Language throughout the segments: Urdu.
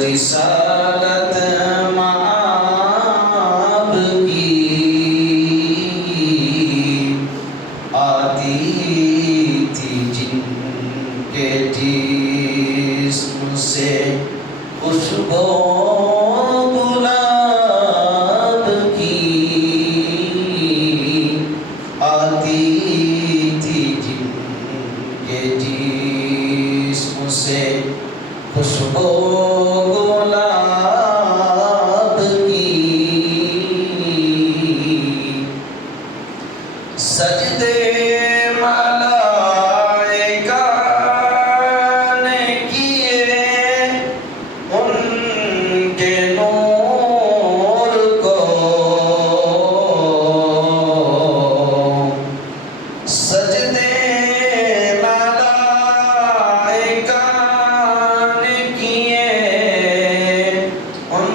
رسالت مآب کی آتی تھی جن کے جسم سے خوشبو گلاب کی آتی تھی جن کے جسم سے خوشبو گلاب کی سجدے ملائکہ نے کیے ان کے نور کو سجدے ملائکہ نے کیے ان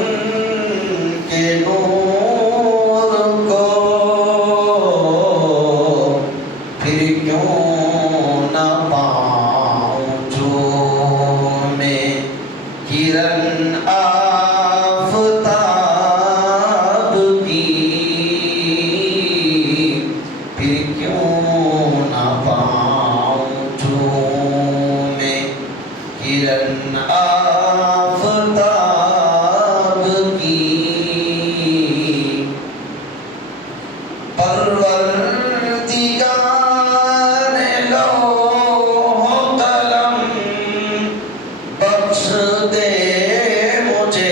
کے نور کو پھر کیوں نہ پاؤں جو میں کرن آفتاب کی پھر کیوں نہ پاؤں جو میں کرن آفتاب کی پروردگار لوح قلم بخش دے مجھے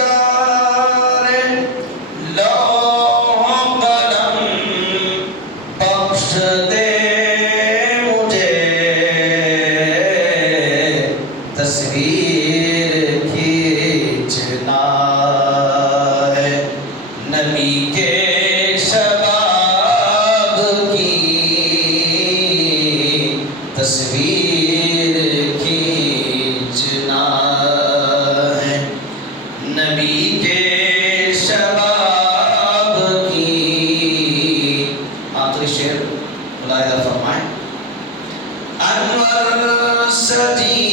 پروردگار لوح قلم بخش دے مجھے تصویر کھینچنا ہے نبی کے شباب کی تصویر کھینچنا ہے نبی کے شباب کی آخری شعر ملاحظہ فرمائیں انور سجی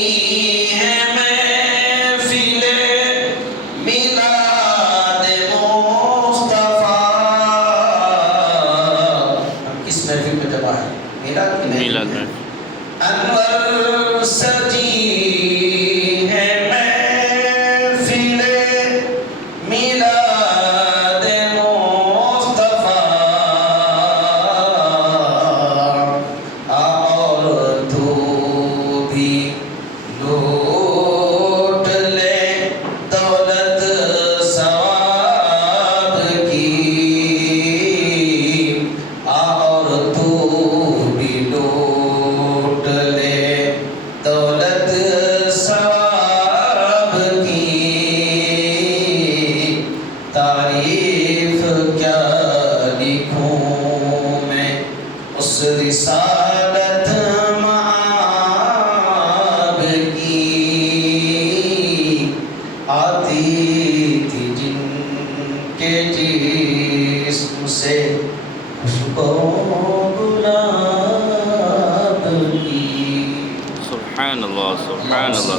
ہے محفل میلاد مصطفیٰ ہم کس محفل میں جمع ہیں میلاد کی میلاد میں انور سجی ہے محفل میلاد مصطفیٰ اور تو بھی لوٹ لے دولت ثواب کی اور تو بھی لوٹ لے دولت ثواب کی تعریف کیا لکھوں میں اس رسالت مآب کی آتی تھی جن کے جسم سے خوشبو گلاب کی سبحان اللہ سبحان اللہ